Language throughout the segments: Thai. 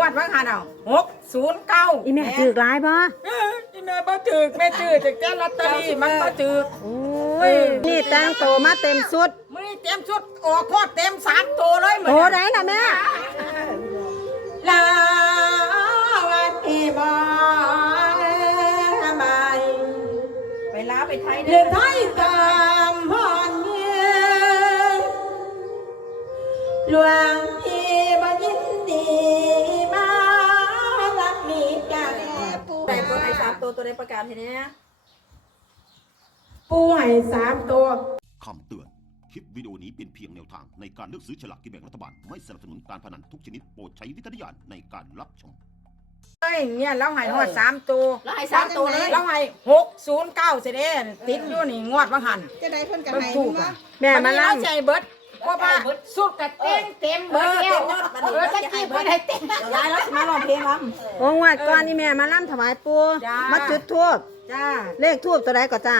วดว่าหันเอาหกศูนย์เก้าอีแม่ถือกหลายบ่อีแม่บ่ถือแม่ถือจากแกลอตเตอรี่มันบ่ถือโอ้ยนี่แต่งโตวมาเต็มสุดมื้อนี้เต็มชุดออกโคตรเต็มสามตัวเลยมื้โตอไหนนี้ล่ะแม่ ลาวัดที่บ่บายไปล้าไปไทยเดือดไทยตาม ตัวตัวในประกาศทีนี้ปูให้สามตัวคำเตือน คลิปวิดีโอนี้เป็นเพียงแนวทางในการเลือกซื้อฉลากกินแบ่งรัฐบาล ไม่สนับสนุนการพนันทุกชนิดโปรดใช้วิจารณญาณในการรับชม เอ้ยเนี่ยเราให้ฮอดสามตัวแล้วให้สามตัวเลยเราให้หกศูนย์เก้าเสด็จติดอยู่นี่งวดว่าหันจะได้เพิ่นกับเบิ่งให้ถูกเนาะอะแม่มาเราล่ำใจเบิด เพราะว่าสุดกับเต็มเต็มเบิดแล้วเออตะกี้เพิ่นให้เต็มยายแล้วมาลองเพลงล้โอ้งวดก่อนนี่แม่มาล่ำถวายปูจ้ามาจุดทูบจ้าเลขทูบตัวใดก็จ้า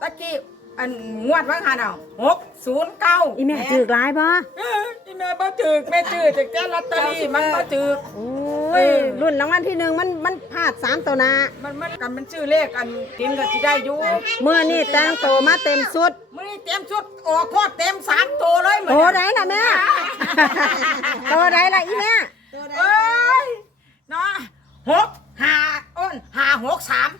ตะกี้อันงวดว่าหันเอาหกศูนย์เก้าอีแม่ถือกหลายบ่เอ้ยอีแม่บ่ถือแม่ถือจากแกลอตเตอรี่มันบ่ถือโอ้ยรุ่นรางวัลที่หนึ่งมันมันพลาดสามตัวหนามันมันกันมันชื่อเลขอันกินก็สิได้อยู่เมื่อนี่แต่งโตวมาเต็มสุด มื้อนี้เต็มชุดออกโคตรเต็มสามตัวเลยมื้โตอไหนนี้ล่ะแม่โตไหนล่ะอีแม่ตัวใดเอ้ยเนาะหกห้าอ้นห้าหกสาม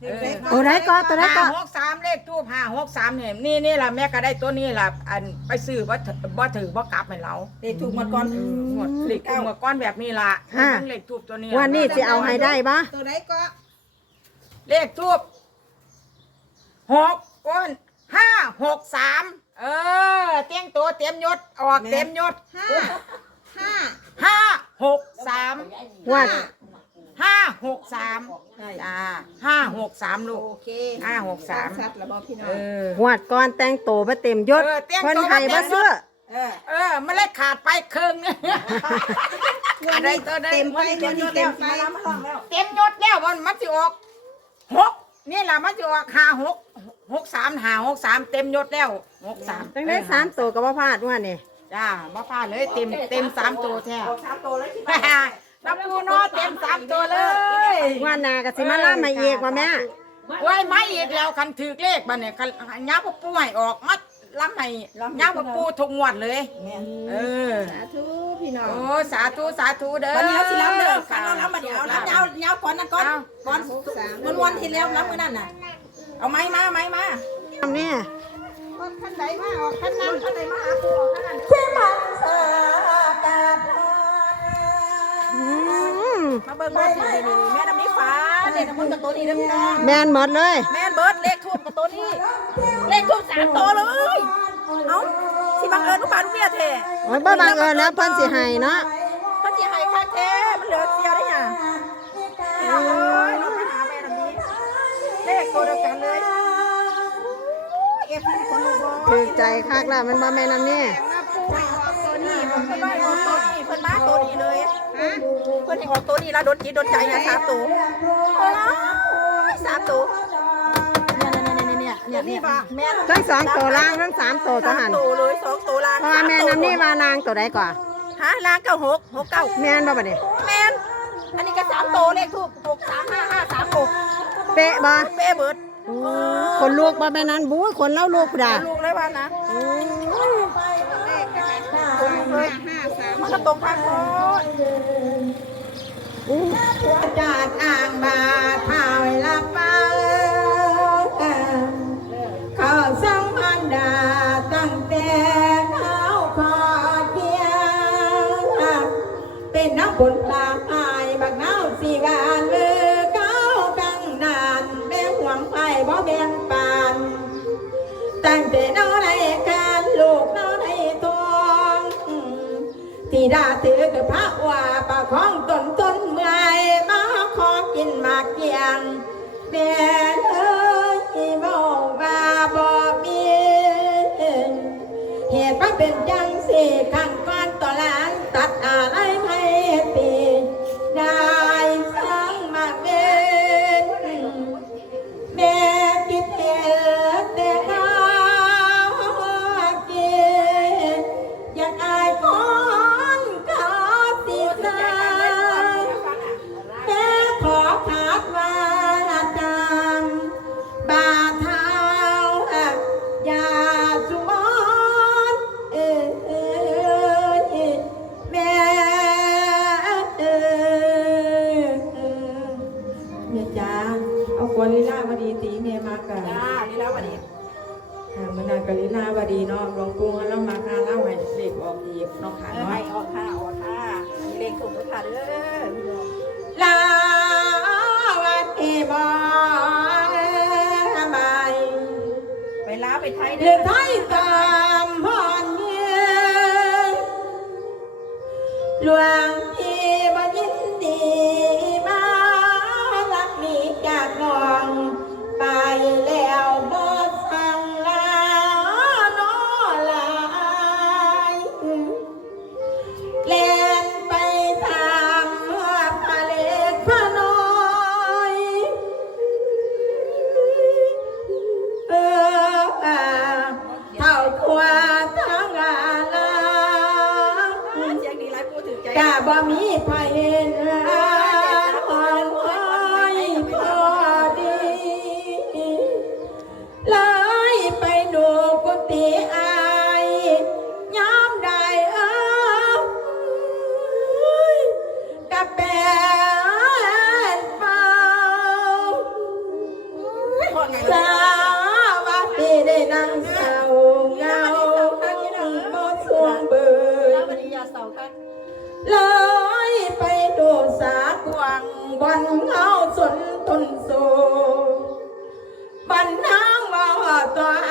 เด็กเล็กโตไหนก็ตัวไหนก็ห้าหกสามเลขทูบห้าหกสามเนี่ยนี่นี่ล่ะแม่ก็ได้ตัวนี้ล่ะอันไปซื้อบ่ถือบ่ถือบ่กลับให้เราำเด็กถูกหมดก่อนหมดเลขทูบเมื่อก้อนแบบนี้ล่ะทั้งเลขทูบตัวนี้ล่ะวันนี้จะเอาให้ได้บ่ตัวใดก็เลขทูบหกอ้น ห้าหกสามเออ เต็มตัวเต็มยศออกเต็มยศห้าห้าห้าหกสามงวดห้าหกสามอ่าห้าหกสามลูกโอเคห้าหกสามชัดแล้วบ่พี่น้อเององวดก่อนแต่งโตวมาเต็มยศเออแต่งเพิ่นตัวให้มาเต็บ่มยศซื้อเออ เออมันเลยขาดไปครึ่งอะไรตัวได้เต็มไปเต็มเต็มไปมาลองแล้วเต็มยศแล้วมันมันจะออกหกนี่แหละมันจะออกห้าหก หกสามห้าหกสามเต็มยศแล้วหกสามตั้งได้สามโตวก็บ่พลาดว่านี่จ้ามาพลาดเลยเต็มเต็มสามตัวแท้ออกสามตัวเลยที่นับปูเนอเต็มสามตัวเลยงวดหน้าก็สิมาล่ำมาอีกว่าแม่ไว้ไม่อีกแล้วคันถือเลขบันเนี่ยคันย้าปปูให้ออกมัดล้ำให้ย้าปปูทุกงวดเลยแม่เออสาธุพี่น้องโอ้สาธุสาธุเด้อวันนี้เราสิล้ำเด้อการเราล้ำมาเดี๋ยวล้ำยาวยาวก่อนนั่นก่อนก่อนวันวันที่แล้วล้ำมือนั่นน่ะ เอาไม้มาไม้มาทำนี่คนขั้นใดมาออกขั้นนั้นขั้นใดมาหาปูออกขั้นนั้นที่มันสากาศอืมมาเบิ่งเบิ่งนี่นี่แม่ดำนี้ฟ้าเลขน้ำมันกับตัวนี้เด้อพี่น้องแม่นหมดเลย แม่นเบิร์ดเลขทูบกับตัวนี้ เลขทูบสามตัวเลย เอ้าที่บังเอิญลูกบาลูกเมียแท้โอ้ยบ่บังเอิญแล้วเพิ่นสิให้เนาะมันสิให้ค่าแท้มันเหลือเสียได้ยัง ตัวเดียวกันเลยเอฟซีคนลูกบอถือใจคักแล้วมันบ่แม่นำนี่มาปูให้ออกตัวนี้เพิ่อนน้มาออกตัวนี้เพิ่นมาตัวนี้เลยฮะเพิ่นให้ออกตัวนี้แล้วโดนจิตโดนใจนะสามตัวโอ้ยสามตัวเนี่ยเนี่ยเนี่ยเนี่ยเนี่ยแม่นทั้งสองตัวล่างทั้งสามตัวทสามหารตัวเลยสองตัวล่างเพราะว่าแม่นำนี่ว่านางตัวใดก่อนฮะล่างเก้าหกหกเก้า แม่นบ่บัดนี้ แมนอันนี้ก็สามตัวเลขทูบหกสามห้าห้า เป๊ะบ่เป้เบิร์ดโอ้คนลูกบ่แม่นั้นบู้ยคนเล่าลูกพุ่นน่ะลูกเลยว่านะเลขก็ให้ห้าห้าสามมันก็ตรงทางโน้นจาดอ่างบาทาวลับ ดาถือกับพระว่าปากของตนตนเมื่อยมาขอกินมากเกียงแม่เอ้ยบอกว่าบ่มีเหตุว่าเป็นจังสี่ข้งก้อนต่อหลังตัดอะไร กรินาวดีเนาะหลวงปู่ให้เรามาหาเล่าให้เลขออกอีกเนาะค่ะเออเนาะให้ออกค่ะออกค่ะอันนี้เลขถูกแล้วค่ะเด้อพี่น้องลาวัดที่บ่บายไปลาไปไทยเดืเด้ออไทยตามพรเยืนหลวง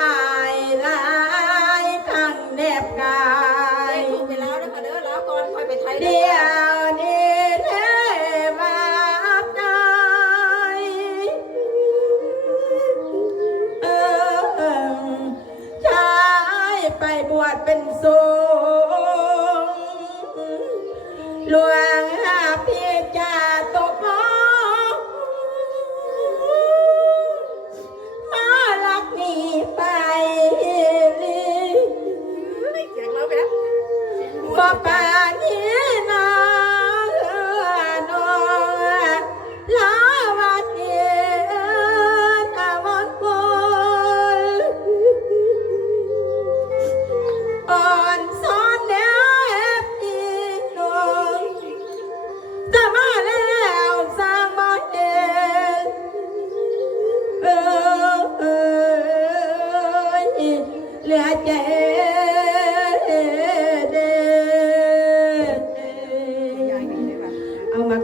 อายหลายข้างแนบกาเลยขถูกไปแล้วนะคะเด้อแล้วก่อนค่อยไปไทยเดียวนี้เทวาใจเออชายไปบวชเป็นสงฆ์หลวง บ่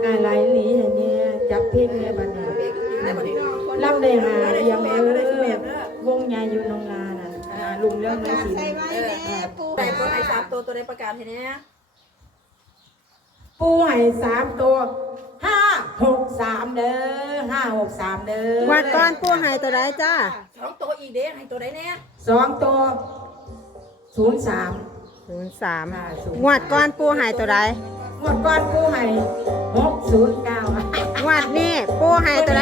เอามากายไหลหลีอย่างเนี้ยจับพิ้งเนี่ยบัดนี้เบรกได้บ่นี่ลำได้หาเรียงแบเอบได้อชุดแบบเด้อวงยายอยู่นองลาน่ะอ่าลุงเรื่องไม่สิเออแต่คนไทยสามตัวตัวได้ประกาศทีนี้ปูให้สามตัวห้าหกสามเด้อห้าหกสามเด้อวัดก้อนปูให้ตัวใดจ้าสองตัวอีกเด้ให้ตัวใดแน่สองตัวศูนย์สามศูนย์สามค่ะศูนย์งวดก้อนปูให้ตัวใด หมดก้อนปูให้หกศูนย์เก้า งวดนี้ปูให้ตัว